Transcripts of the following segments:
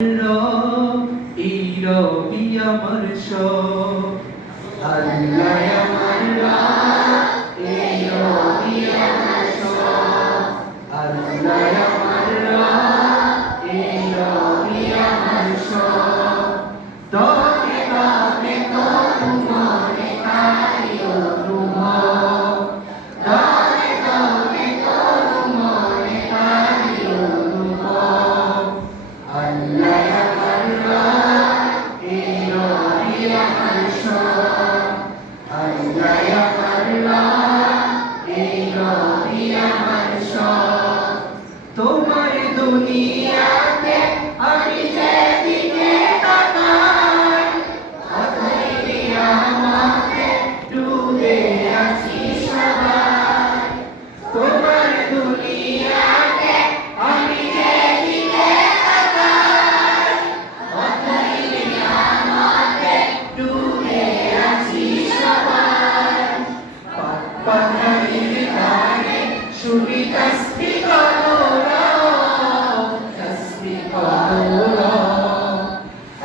এই রবি আমার সব, আল্লাহ আমার রব, এই রবি আমার সব, আল্লাহ আমার রব, এই রবি আমার সব। তবে তবে তবু মনে তারি অনুভব, তবে তবে তবু মনে তারি অনুভব। আল্লাহ আমার রব, এই রবি আমার সব, আল্লাহ আমার রব, এই রবি আমার সব। তোমার দুনিয়াতে আমি যেদিকে তাকাই, অতএবই আমাকে ডুবে আছি সবাই। তোমার দুনিয়াতে আমি যেদিকে তাকাই, অতএবই আমাকে ডুবে আছি সবাই। পানির ধারে শুনি তাসবিহ কলরব, তাসবিহ কলরব।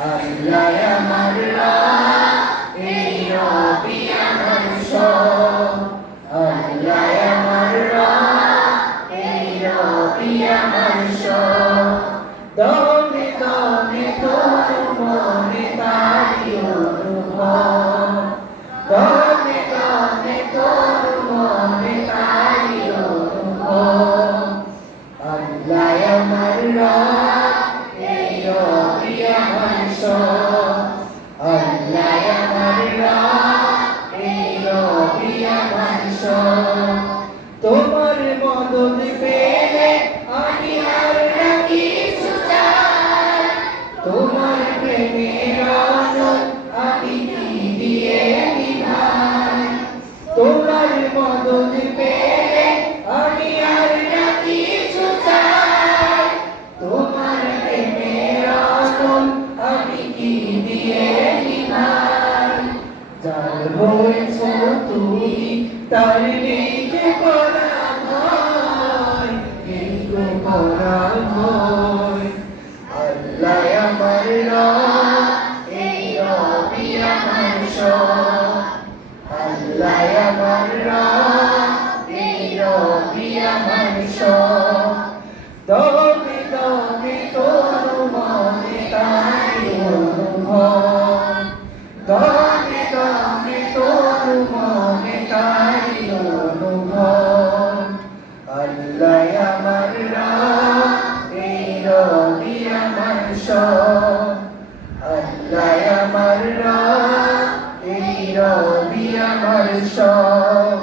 আল্লাহ আমার রব, এই রবি আমার সব, আল্লাহ আমার রব, এই রবি আমার সব। দমে দমে তোর মনে তারি অনুভব, দমে দমে তোর মনে তারি অনুভব। আল্লাহ আমার রব, এই রবি আমার সব, আল্লাহ আমার রব, এই রবি আমার সব। তোমার মদদ পেলে আমি আর না কিছু চাই, তোমার প্রেমের আনন্দ আমি কি দিয়ে নিভাই। তোমার মদদ পেলে আমি আর না কিছু চাই, তোমার প্রেমের আনন্দ আমি কি দিয়ে নিভাই। যার হয়েছ তুমি তার নেইকে করা ভয়, নেইকে করা ভয়। আল্লাহ আমার রব, এই রবি আমার সব, আল্লাহ আমার রব, এই রবি আমার সব। দমে দমে তোর মনে তারি অনুভব, দমে দমে তোর মনে তারি অনুভব। আল্লাহ আমার রব, এই রবি আমার সব, আল্লাহ আমার রব, এই রবি আমার সব।